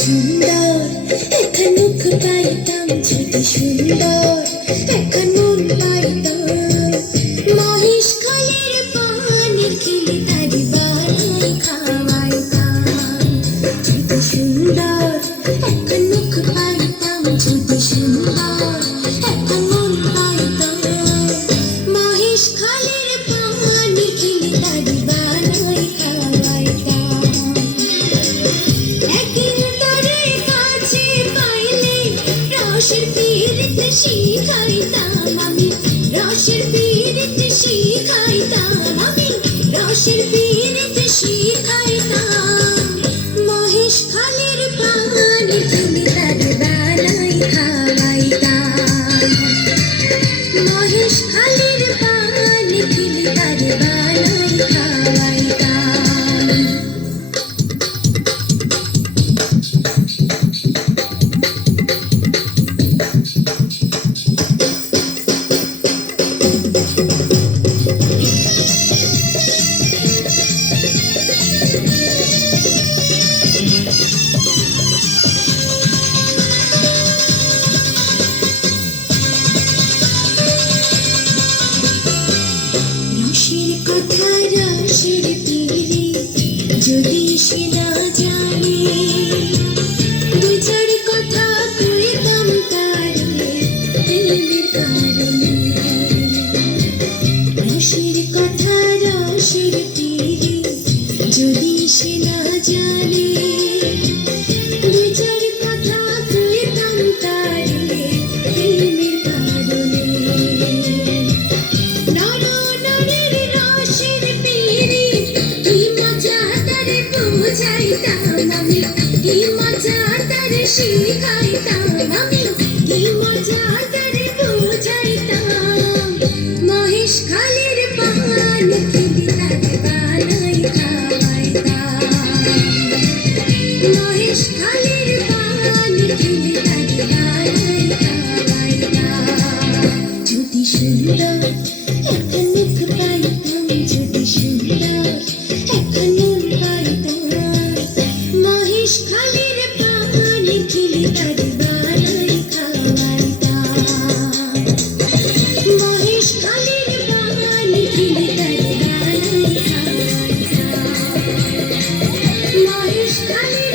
সুন্দর এখন মুখ পাইতাম, যদি সুন্দর এখন মন পাইতাম, মহিষ খালের পানি খেলে তার বালাই খাওয়াইতাম। যদি সুন্দর এখন মুখ পাইতাম, যদি সুন্দর এখন মন পাইতাম, মহিষ খালের পানি খেলে তার বালাই খাওয়াইতাম। রসের পীড়িতে শিখাইতাম আমি, রসের পীড়িতে শিখাইতাম আমি, রসের পীড়িতে শিখাইতাম, মহেশ খালের পানি খেলে তার বালাই খাওয়াইতাম, মহেশ খালের পানি খেলে তার বালাই খাওয়াইতাম। রসের কথা রসের তীরে যদি সে না জানে, দুই চার কথা কইতাম তারে প্রেমের কারণে। রসের কথা রসের তীরে যদি সে না জানে, দুই চার কথা কইতাম তারে প্রেমের কারণে। বুঝাইতাম আমি, কি মজা তারে শিখাইতাম আমি, কি মজা তারে বুঝাইতাম, মহেশ খালের পানি খেলে তার বালাই খাওয়াইতাম, মহেশ খালের পানি খেলে তার বালাই খাওয়াইতাম। যদি সুন্দর এখন মুখ পাইতাম, যদি সুন্দর এখন মন পাইতাম, মহেশ খালের পানি খেলে তার বালাই খাওয়াইতাম, মহেশ খালের পানি খেলে তার বালাই খাওয়াইতাম, মহেশ খালের